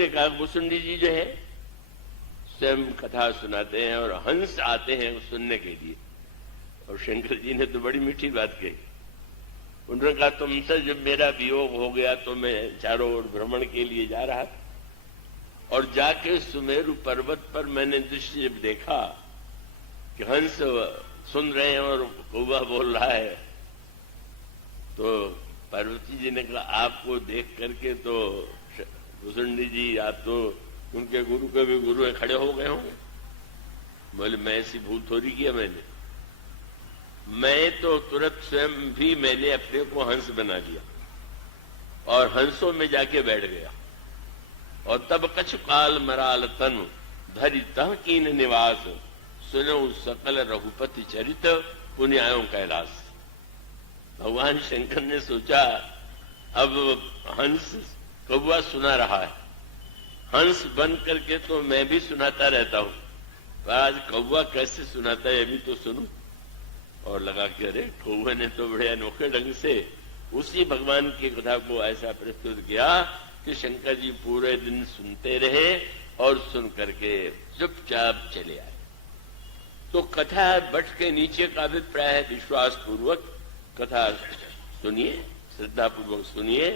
इसलिए कहा भुसुंडी जी जो है स्वयं कथा सुनाते हैं और हंस आते हैं सुनने के लिए। और शंकर जी ने तो बड़ी मीठी बात कही। उन्होंने कहा तुमसे जब मेरा वियोग हो गया तो मैं चारों ओर भ्रमण के लिए जा रहा था और जाके सुमेरु पर्वत पर मैंने दृश्य जब देखा कि हंस सुन रहे हैं और कौवा बोल रहा है, तो पार्वती जी ने कहा आपको देख करके तो भुसुंडी जी आप तो उनके गुरु के भी गुरु है, खड़े हो गए होंगे। बोले मैं ऐसी भूल थोड़ी किया मैंने, मैं तो तुरंत स्वयं भी मैंने अपने को हंस बना लिया और हंसों में जाके बैठ गया। और तब कछु काल मराल तनु धरि तह कीन निवास सुनो सकल रघुपति चरित पुण्य आयो कैलाश। भगवान शंकर ने सोचा अब हंस कौवा सुना रहा है, हंस बन करके तो मैं भी सुनाता रहता हूं, पर आज कौवा कैसे सुनाता है अभी तो सुनूं। और लगा कि अरे कौवे ने तो बड़े अनोखे ढंग से उसी भगवान की कथा को ऐसा प्रस्तुत किया कि शंकर जी पूरे दिन सुनते रहे और सुन करके चुपचाप चले आए। तो कथा बट के नीचे का अभिप्राय है विश्वास पूर्वक कथा सुनिए, श्रद्धा पूर्वक सुनिए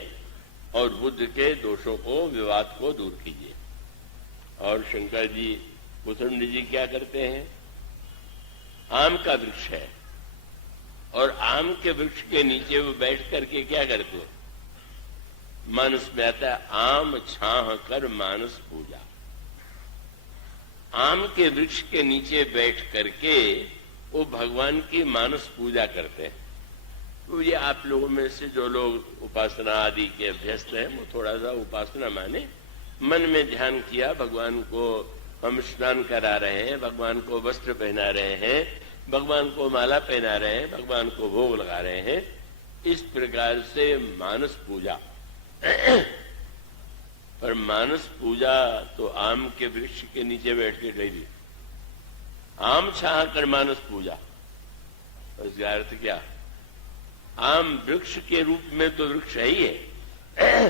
और बुद्ध के दोषों को विवाद को दूर कीजिए। और शंकर जी भुसुंडी जी क्या करते हैं, आम का वृक्ष है और आम के वृक्ष के नीचे वो बैठ करके क्या करते हैं, मानस में आता है आम छाह कर मानस पूजा। आम के वृक्ष के नीचे बैठ करके वो भगवान की मानस पूजा करते हैं। तो ये आप लोगों में से जो लोग उपासना आदि के अभ्यस्त हैं वो थोड़ा सा उपासना माने मन में ध्यान किया, भगवान को हम स्नान करा रहे हैं, भगवान को वस्त्र पहना रहे हैं, भगवान को माला पहना रहे हैं, भगवान को भोग लगा रहे हैं, इस प्रकार से मानस पूजा। पर मानस पूजा तो आम के वृक्ष के नीचे बैठ के कही, आम छाह कर मानस पूजा। इसका अर्थ क्या, आम वृक्ष के रूप में तो वृक्ष है ही है,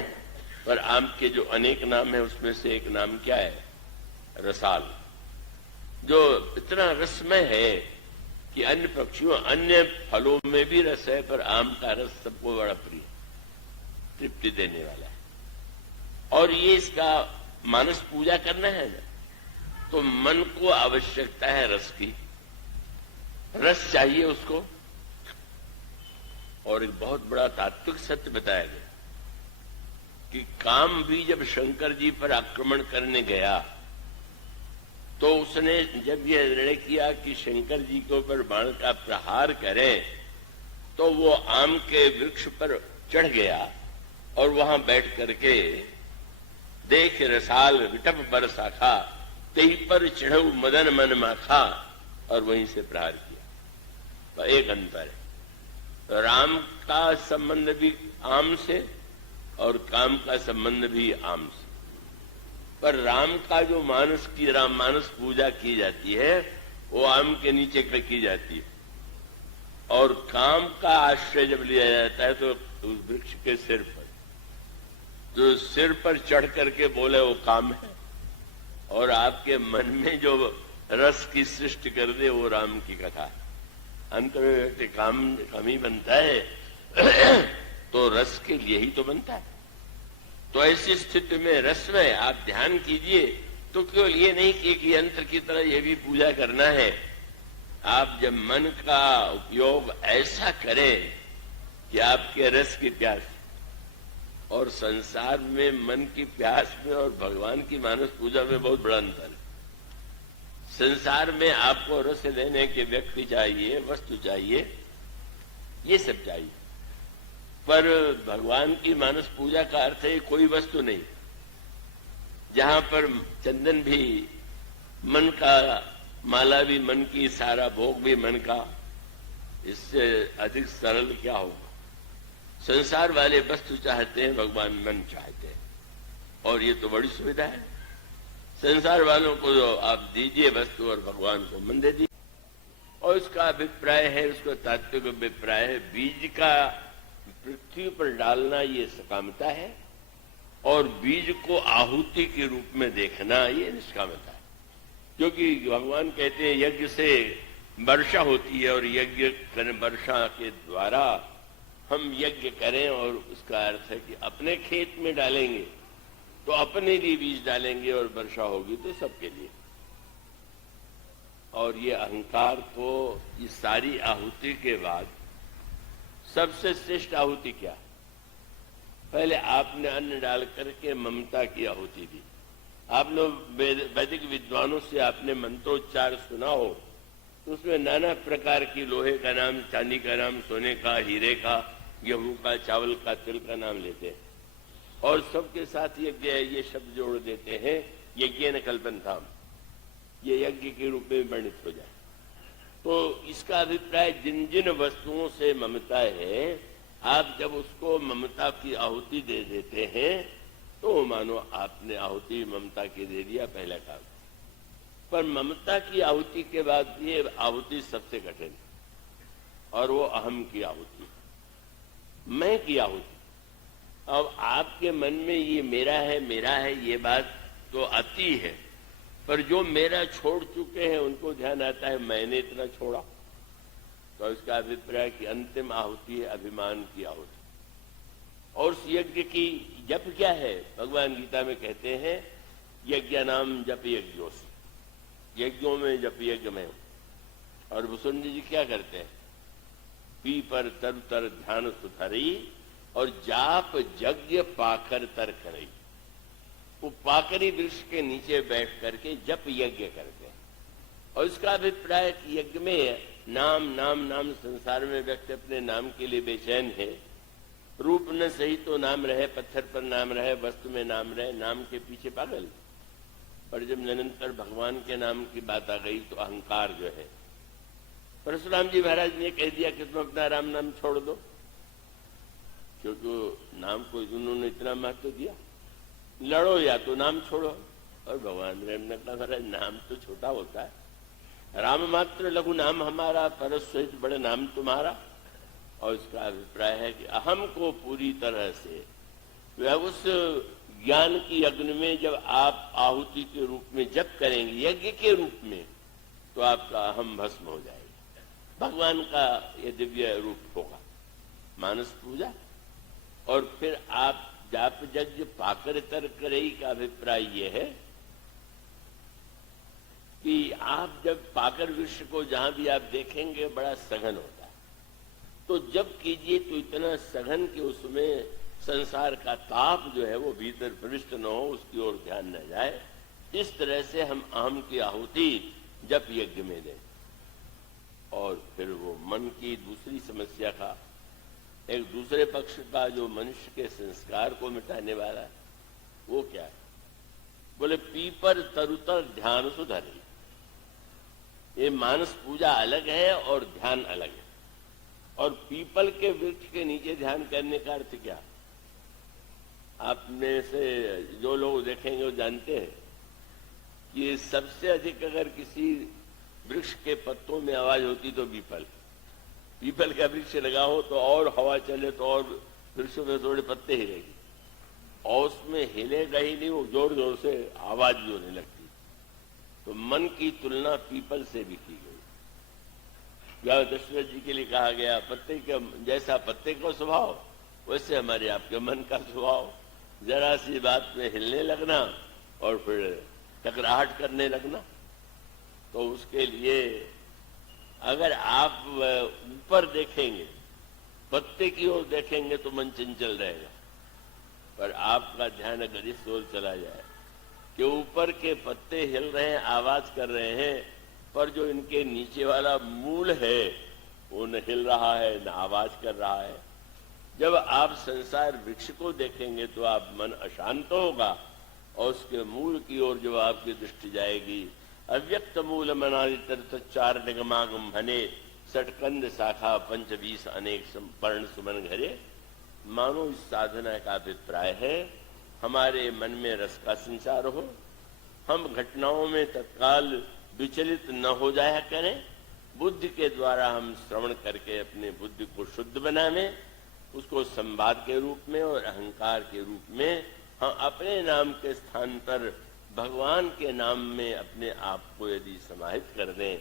पर आम के जो अनेक नाम है उसमें से एक नाम क्या है, रसाल, जो इतना रसमय है कि अन्य पक्षियों अन्य फलों में भी रस है, पर आम का रस सबको बड़ा प्रिय, तृप्ति देने वाला है। और ये इसका मानस पूजा करना है ना, तो मन को आवश्यकता है रस की, रस चाहिए उसको। और एक बहुत बड़ा तात्विक सत्य बताया गया कि काम भी जब शंकर जी पर आक्रमण करने गया तो उसने जब यह निर्णय किया कि शंकर जी के ऊपर बाण का प्रहार करें, तो वो आम के वृक्ष पर चढ़ गया और वहां बैठ करके देख रसाल विटप पर साखा तेही पर चढ़ऊ मदन मन माखा, और वहीं से प्रहार किया। एक अंतर है, राम का संबंध भी आम से और काम का संबंध भी आम से। पर राम का जो मानस की राम मानस पूजा की जाती है वो आम के नीचे की जाती है, और काम का आश्रय जब लिया जाता है तो उस वृक्ष के सिर पर, जो सिर पर चढ़ करके बोले वो काम है, और आपके मन में जो रस की सृष्टि कर दे वो राम की कथा है। अंत में काम ही बनता है तो रस के लिए ही तो बनता है। तो ऐसी स्थिति में रस में आप ध्यान कीजिए, तो केवल ये नहीं कि एक यंत्र की तरह ये भी पूजा करना है। आप जब मन का उपयोग ऐसा करें कि आपके रस की प्यास, और संसार में मन की प्यास में और भगवान की मानस पूजा में बहुत बड़ा अंतर है। संसार में आपको रस लेने के व्यक्ति चाहिए, वस्तु चाहिए, ये सब चाहिए, पर भगवान की मानस पूजा का अर्थ है कोई वस्तु नहीं, जहां पर चंदन भी मन का, माला भी मन की, सारा भोग भी मन का, इससे अधिक सरल क्या होगा। संसार वाले वस्तु चाहते हैं, भगवान मन चाहते हैं, और ये तो बड़ी सुविधा है। संसार वालों को जो आप दीजिए वस्तु और भगवान को मन दे दीजिए। और उसका अभिप्राय है, उसका तात्विक अभिप्राय है, बीज का पृथ्वी पर डालना ये सकामता है और बीज को आहुति के रूप में देखना, ये निष्कामता है। क्योंकि भगवान कहते हैं यज्ञ से वर्षा होती है और यज्ञ वर्षा के द्वारा हम यज्ञ करें, और उसका अर्थ है कि अपने खेत में डालेंगे तो अपने लिए बीज डालेंगे और वर्षा होगी तो सबके लिए। और ये अहंकार को, ये सारी आहुति के बाद सबसे श्रेष्ठ आहुति क्या? पहले आपने अन्न डाल करके ममता की आहुति दी। आप लोग वैदिक विद्वानों से आपने मंत्रोच्चार सुना हो तो उसमें नाना प्रकार की, लोहे का नाम, चांदी का नाम, सोने का, हीरे का, गेहूं का, चावल का, तिल का नाम लेते हैं और सबके साथ यज्ञ ये शब्द जोड़ देते हैं, यज्ञ न कल्पनताम, ये यज्ञ के रूप में वर्णित हो जाए। तो इसका अभिप्राय जिन जिन वस्तुओं से ममता है, आप जब उसको ममता की आहुति दे देते हैं तो मानो आपने आहुति ममता की दे दिया, पहला काम। पर ममता की आहुति के बाद ये आहुति सबसे कठिन और वो अहम की आहुति, मैं की आहुति। अब आपके मन में ये मेरा है ये बात तो आती है, पर जो मेरा छोड़ चुके हैं उनको ध्यान आता है मैंने इतना छोड़ा। तो इसका अभिप्राय कि अंतिम आहुति है अभिमान की आहुति। और उस यज्ञ की जप क्या है? भगवान गीता में कहते हैं यज्ञ नाम जप यज्ञोस, यज्ञों में जप यज्ञ में। और वसुंधरा जी क्या करते हैं? पी पर तर तर ध्यान सुधरी और जाप यज्ञ पाकर तर करई। वो पाकरी वृक्ष के नीचे बैठ करके जप यज्ञ करते हैं। और इसका अभिप्राय कि यज्ञ में नाम नाम नाम, संसार में व्यक्ति अपने नाम के लिए बेचैन है। रूप न सही तो नाम रहे, पत्थर पर नाम रहे, वस्तु में नाम रहे, नाम के पीछे पागल। पर जब निरंतर भगवान के नाम की बात आ गई तो अहंकार जो है, परशुराम जी महाराज ने कह दिया कि तुम अपना राम नाम छोड़ दो, क्योंकि नाम को उन्होंने इतना महत्व दिया। लड़ो या तो नाम छोड़ो। और भगवान राम ने कहा महाराज नाम तो छोटा होता है, राम मात्र लघु नाम हमारा, परस सहित बड़े नाम तुम्हारा। और इसका अभिप्राय है कि अहम को पूरी तरह से वह उस ज्ञान की अग्नि में जब आप आहुति के रूप में जप करेंगे, यज्ञ के रूप में, तो आपका अहम भस्म हो जाएगा। भगवान का यह दिव्य रूप होगा मानस पूजा। और फिर आप जाप यज्ञ पाकर तर करई का अभिप्राय यह है कि आप जब पाकर वृक्ष को जहां भी आप देखेंगे बड़ा सघन होता है, तो जब कीजिए तो इतना सघन कि उसमें संसार का ताप जो है वो भीतर प्रविष्ट न हो, उसकी ओर ध्यान न जाए। इस तरह से हम अहम की आहुति जप यज्ञ में दें। और फिर वो मन की दूसरी समस्या का, एक दूसरे पक्ष का जो मनुष्य के संस्कार को मिटाने वाला है, वो क्या है? बोले पीपर तरुतर ध्यान सुधरी। ये मानस पूजा अलग है और ध्यान अलग है। और पीपल के वृक्ष के नीचे ध्यान करने का अर्थ क्या? आपने से जो लोग देखेंगे वो जानते हैं कि सबसे अधिक अगर किसी वृक्ष के पत्तों में आवाज होती तो पीपल का वृक्ष लगा हो तो और हवा चले तो और वृक्षों में थोड़े पत्ते हिलेगी, और उसमें हिलेगा ही नहीं, वो जोर जोर से आवाज भी होने लगती। तो मन की तुलना पीपल से भी की गई। या दशरथ जी के लिए कहा गया पत्ते का जैसा पत्ते का स्वभाव वैसे हमारे आपके मन का स्वभाव, जरा सी बात में हिलने लगना और फिर टकराहट करने लगना। तो उसके लिए अगर आप ऊपर देखेंगे, पत्ते की ओर देखेंगे तो मन चंचल रहेगा, पर आपका ध्यान अगर इस ओर चला जाए कि ऊपर के पत्ते हिल रहे हैं, आवाज कर रहे हैं, पर जो इनके नीचे वाला मूल है वो न हिल रहा है न आवाज कर रहा है। जब आप संसार वृक्ष को देखेंगे तो आप मन अशांत होगा और उसके मूल की ओर जो आपकी दृष्टि जाएगी, अव्यक्त मूल मनादितर चार निगमागम भने सटकंद शाखा पंचबीस अनेक पर्ण सुमन घरे। मानो इस साधना का अभिप्राय है हमारे मन में रस का संचार हो, हम घटनाओं में तत्काल विचलित न हो जाया करें, बुद्धि के द्वारा हम श्रवण करके अपने बुद्धि को शुद्ध बनावें, उसको संवाद के रूप में और अहंकार के रूप में हम अपने नाम के स्थान पर भगवान के नाम में अपने आप को यदि समाहित कर दें,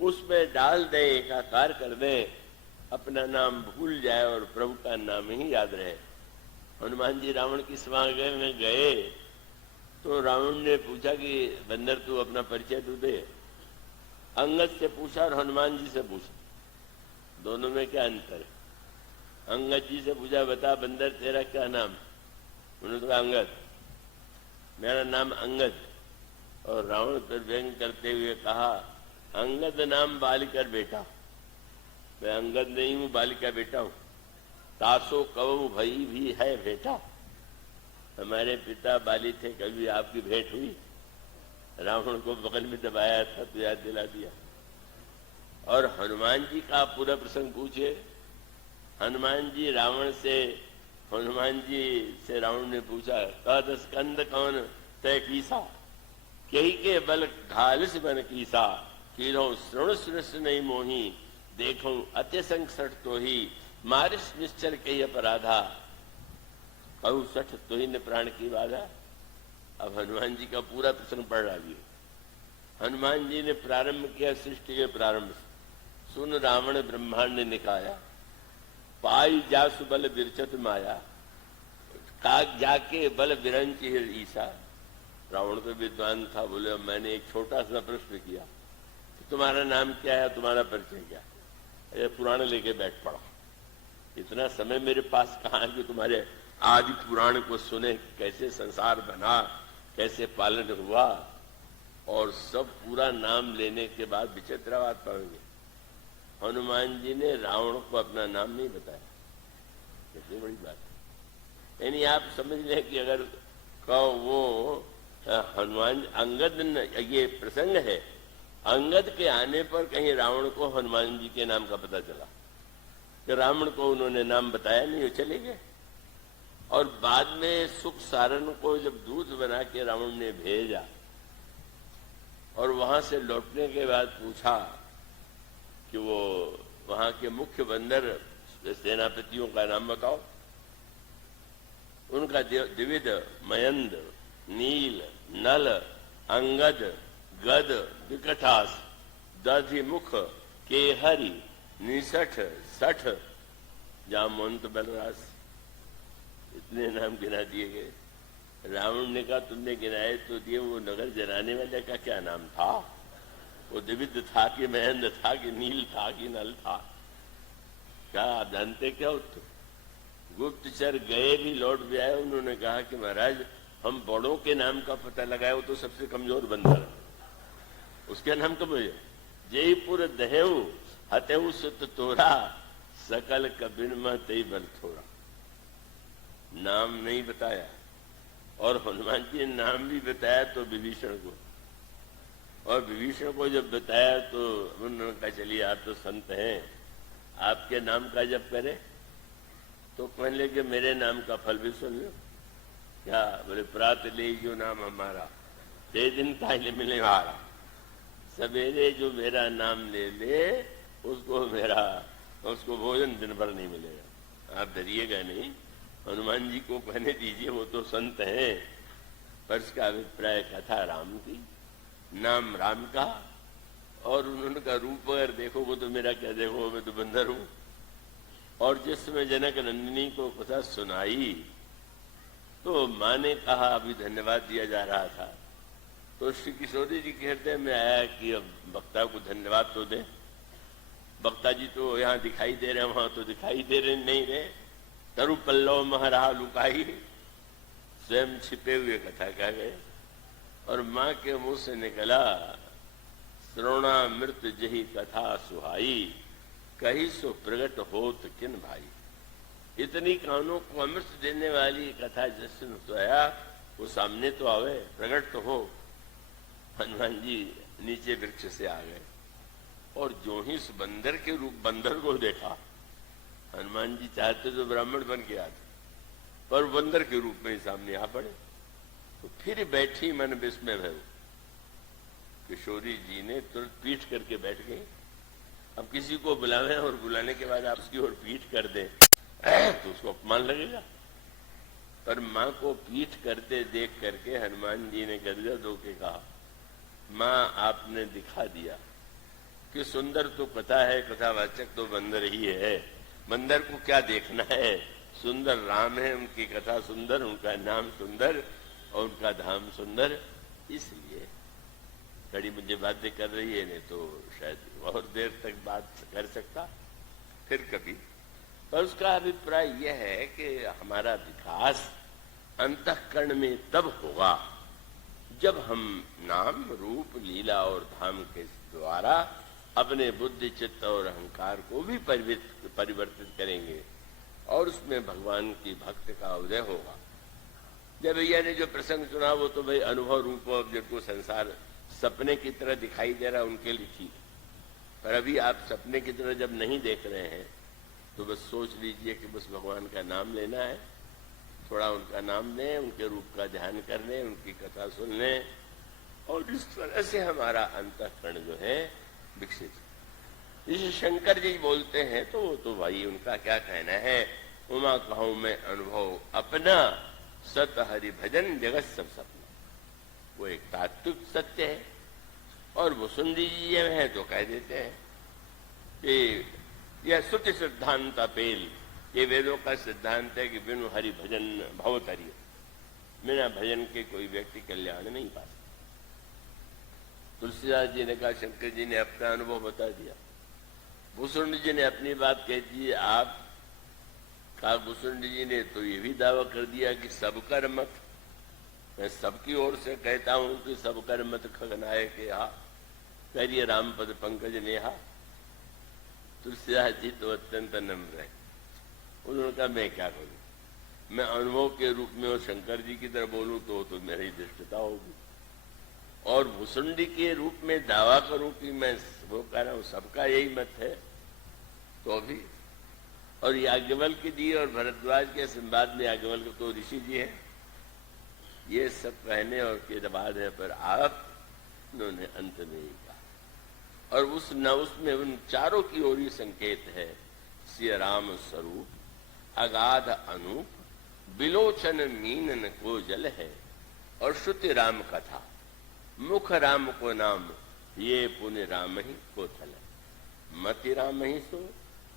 उसमें डाल दें, एकाकार कर दें, अपना नाम भूल जाए और प्रभु का नाम ही याद रहे। हनुमान जी रावण की सभा में गए तो रावण ने पूछा कि बंदर तू अपना परिचय तू दे। अंगद से पूछा और हनुमान जी से पूछा, दोनों में क्या अंतर है? अंगद जी से पूछा, बता बंदर तेरा क्या नाम? उन्होंने कहा अंगद, मेरा नाम अंगद। और रावण पर व्यंग करते हुए कहा, अंगद नाम बालिकर बेटा। मैं अंगद नहीं हूं, बालिका बेटा हूं। तासो कवु भई भी है बेटा। हमारे पिता बाली थे, कभी आपकी भेंट हुई? रावण को बगल में दबाया था तो याद दिला दिया। और हनुमान जी का पूरा प्रसंग पूछे। हनुमान जी से रावण ने पूछा, कह स्कंद कौन तय कीसा, कही के बल घालिस बन कीसा, कीरो श्रवण सुरस नहीं मोही, देखो अत्य संकट तो ही, मारिस निश्चर कही अपराधा, कहू सठ तो ही ने प्राण की बाधा। अब हनुमान जी का पूरा प्रसंग पढ़ रहा है। हनुमान जी ने प्रारंभ किया सृष्टि के प्रारंभ से। सुन रावण ब्रह्मांड निकाया, पाई जासु बल बिरचत माया, काग जाके बल बिरंच ईसा। रावण तो विद्वान था, बोले मैंने एक छोटा सा प्रश्न किया, तो तुम्हारा नाम क्या है, तुम्हारा परिचय क्या है? ये पुराण लेके बैठ पड़ा। इतना समय मेरे पास कहाँ है कि तुम्हारे आदि पुराण को सुने, कैसे संसार बना, कैसे पालन हुआ, और सब पूरा नाम लेने के बाद विचित्र बात पाएंगे। हनुमान जी ने रावण को अपना नाम नहीं बताया, कितनी बड़ी बात है। यानी आप समझ लें कि अगर वो हनुमान अंगद, ये प्रसंग है, अंगद के आने पर कहीं रावण को हनुमान जी के नाम का पता चला कि रावण को उन्होंने नाम बताया नहीं, वो चले गए। और बाद में सुख सारण को जब दूत बना के रावण ने भेजा और वहां से लौटने के बाद पूछा कि वो वहां के मुख्य बंदर सेनापतियों का नाम बताओ। उनका द्विविद, मयंद, नील, नल, अंगद, गद, विकटास, दधिमुख, केहरी, निसठ, सठ, जामवंत, बलराज, इतने नाम गिना दिए गए। रावण ने कहा तुमने गिनाए तो दिए, वो नगर जलाने वाले का क्या नाम था? वो द्विविद था कि महेंद्र था कि नील था कि नल था? क्या आप जानते क्या हो? गुप्तचर गए भी लौट भी आए, उन्होंने कहा कि महाराज हम बड़ों के नाम का पता लगाए, वो तो सबसे कमजोर बंदर, उसके नाम कब है? जयपुर दहेव हतेव सुत तोरा, सकल कबिन में तई बल थोड़ा। नाम नहीं बताया। और हनुमान जी ने नाम भी बताया तो विभीषण को, और विभीषण को जब बताया तो उन्होंने कहा चलिए आप तो संत हैं, आपके नाम का जब करे तो कहने लगे मेरे नाम का फल भी सुन लो। क्या बोले? प्रात ले जो नाम हमारा, ते दिन ताइले मिले हारा। सवेरे जो मेरा नाम ले ले उसको भोजन दिन भर नहीं मिलेगा। आप डरिएगा नहीं, हनुमान जी को कहने दीजिए, वो तो संत हैं। पर इसका अभिप्राय कथा राम की, नाम राम का, और उन्होंने का रूप अगर देखो वो तो मेरा क्या देखो, मैं तो बंदर हूं। और जिस समय जनक नंदिनी को कथा सुनाई तो माँ ने कहा, अभी धन्यवाद दिया जा रहा था, तो श्री किशोरी जी के हृदय में आया कि अब वक्ता को धन्यवाद तो दें। वक्ता जी तो यहाँ दिखाई दे रहे, वहां तो दिखाई दे रहे नहीं रहे। तरु पल्लव महरा लुकाई, स्वयं छिपे हुए कथा कह गए। और माँ के मुंह से निकला, श्रोणा मृत जही कथा सुहाई, कही सो प्रगट होत किन भाई। इतनी कानों को अमृत देने वाली कथा जिसने सुनाया वो सामने तो आवे, प्रगट तो हो। हनुमान जी नीचे वृक्ष से आ गए और जो ही इस बंदर के रूप बंदर को देखा, हनुमान जी चाहते तो ब्राह्मण बन के आते, पर बंदर के रूप में ही सामने आ पड़े। तो फिर बैठी मन विस्मय भय। किशोरी जी ने तुरंत पीठ करके बैठ गई। अब किसी को बुलावे और बुलाने के बाद आप उसकी ओर पीठ कर दें तो उसको अपमान लगेगा। पर मां को पीठ करते देख करके हनुमान जी ने गदगद होकर कहा, मां आपने दिखा दिया कि सुंदर तो कथा है, कथावाचक तो बंदर ही है, बंदर को क्या देखना है, सुंदर राम है, उनकी कथा सुंदर, उनका नाम सुंदर और उनका धाम सुंदर। इसलिए घड़ी मुझे बातें कर रही है, नहीं तो शायद और देर तक बात कर सकता फिर कभी। पर उसका अभिप्राय यह है कि हमारा विकास अंतःकरण में तब होगा जब हम नाम रूप लीला और धाम के द्वारा अपने बुद्धि चित्त और अहंकार को भी परिवर्तित करेंगे और उसमें भगवान की भक्त का उदय होगा। जब भैया ने जो प्रसंग चुना वो तो भाई अनुभव रूप, जिनको संसार सपने की तरह दिखाई दे रहा उनके लिए ठीक, पर अभी आप सपने की तरह जब नहीं देख रहे हैं तो बस सोच लीजिए कि बस भगवान का नाम लेना है, थोड़ा उनका नाम लें, उनके रूप का ध्यान कर लें, उनकी कथा सुन लें और इस तरह से हमारा अंतःकरण जो है विकसित। जिसे शंकर जी बोलते हैं तो वो तो भाई उनका क्या कहना है, उमा कहूं मैं अनुभव अपना, सत हरि भजन जगत सब सपना। वो एक तात्विक सत्य है और वो सुंदी जी ये है तो कह देते हैं कि यह श्रुति सिद्धांत अपेल, ये वेदों का सिद्धांत है कि बिनु हरि भजन भवतरि, बिना भजन के कोई व्यक्ति कल्याण नहीं पा सकता। तुलसीदास जी ने कहा, शंकर जी ने अपना अनुभव बता दिया, भूषुंड जी ने अपनी बात कह दी। आप कहा भूषुंड जी ने तो ये भी दावा कर दिया कि सब कर मत, मैं सबकी ओर से कहता हूं कि सब कर मत खगनाए के हा, करिए राम पद पंकज नेहा। तुलसीदास जी तो अत्यंत नम्र है, उन्होंने कहा मैं क्या करूं, मैं अनुभव के रूप में और शंकर जी की तरह बोलूं तो मेरी दृष्टता होगी, और भूसुंडी के रूप में दावा करूं कि मैं वो कह रहा हूं सबका यही मत है तो भी। और याज्ञवल्क्य जी और भरद्वाज के संवाद में याज्ञवल्क्य तो ऋषि जी है, ये सब कहने और के बाद है, पर आप उन्होंने अंत में ही कहा। और उसमें उन चारों की ओर ही संकेत है, सिया राम स्वरूप अगाध अनूप, बिलोचन मीनन को जल है, और श्रुति राम कथा मुख राम को नाम, ये पुण्य राम ही को थल। मति राम ही सो,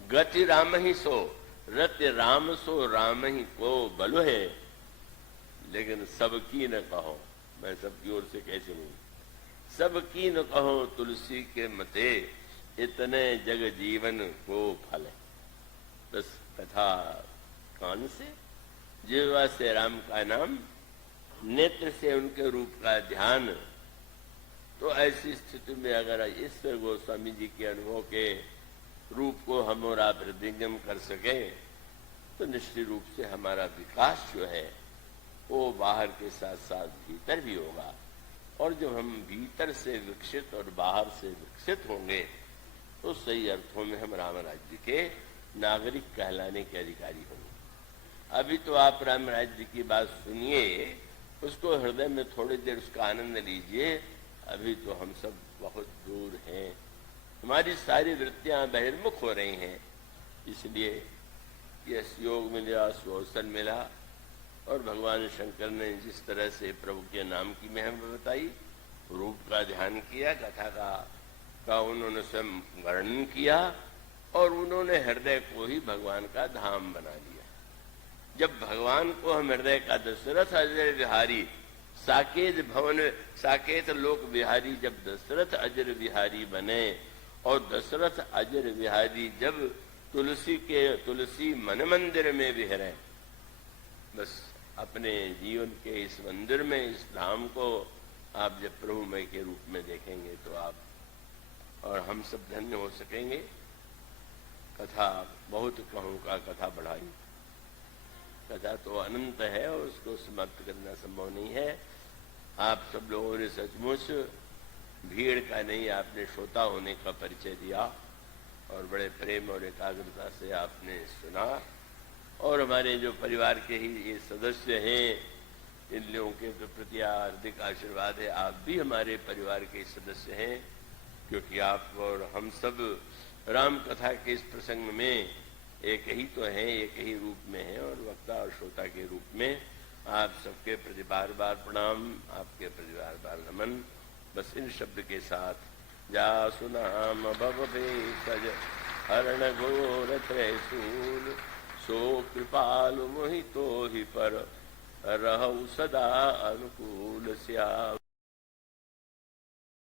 गति राम ही सो, रति राम सो राम ही को बल है। लेकिन सबकी न कहो, मैं सबकी ओर से कैसे बोलूं, सबकी न कहो तुलसी के मते, इतने जग जीवन को फल है। बस कथा कान से, जिह्वा से राम का नाम, नेत्र से उनके रूप का ध्यान। तो ऐसी स्थिति में अगर ईश्वर गोस्वामी जी के अनुभव के रूप को हम और आप हृदयंगम कर सके तो निश्चित रूप से हमारा विकास जो है वो बाहर के साथ साथ भीतर भी होगा। और जब हम भीतर से विकसित और बाहर से विकसित होंगे तो सही अर्थों में हम राम राज्य के नागरिक कहलाने के अधिकारी होंगे। अभी तो आप राम राज्य की बात सुनिए, उसको हृदय में थोड़ी देर उसका आनंद लीजिए। अभी तो हम सब बहुत दूर हैं, हमारी सारी वृत्तियां बहिर्मुख हो रही हैं, इसलिए यह योग मिला, सुअवसर मिला। और भगवान शंकर ने जिस तरह से प्रभु के नाम की महिमा बताई, रूप का ध्यान किया, कथा का उन्होंने स्वयं वर्णन किया और उन्होंने हृदय को ही भगवान का धाम बना लिया। जब भगवान को हम हृदय का दशरथ अजर विहारी, साकेत भवन साकेत लोक विहारी, जब दशरथ अजर विहारी बने और दशरथ अजर विहारी जब तुलसी मन मंदिर में विहरे, बस अपने जीवन के इस मंदिर में, इस धाम को आप जब प्रभुमय के रूप में देखेंगे तो आप और हम सब धन्य हो सकेंगे। कथा बहुत कहूं का कथा बढ़ाई, कथा तो अनंत है और उसको समाप्त करना संभव नहीं है। आप सब लोगों ने सचमुच भीड़ का नहीं, आपने श्रोता होने का परिचय दिया और बड़े प्रेम और एकाग्रता से आपने सुना। और हमारे जो परिवार के ही ये सदस्य हैं, इन लोगों के प्रति हार्दिक आशीर्वाद है। आप भी हमारे परिवार के सदस्य हैं, क्योंकि आप और हम सब राम कथा के इस प्रसंग में एक ही तो हैं, एक ही रूप में हैं और वक्ता और श्रोता के रूप में आप सबके प्रति बार बार प्रणाम, आपके प्रति बार बार नमन। बस इन शब्द के साथ जासु नाम भव भेषज हरण घोर त्रैशूल, सो कृपालु मोहि तो ही पर रहु सदा अनुकूल स्या।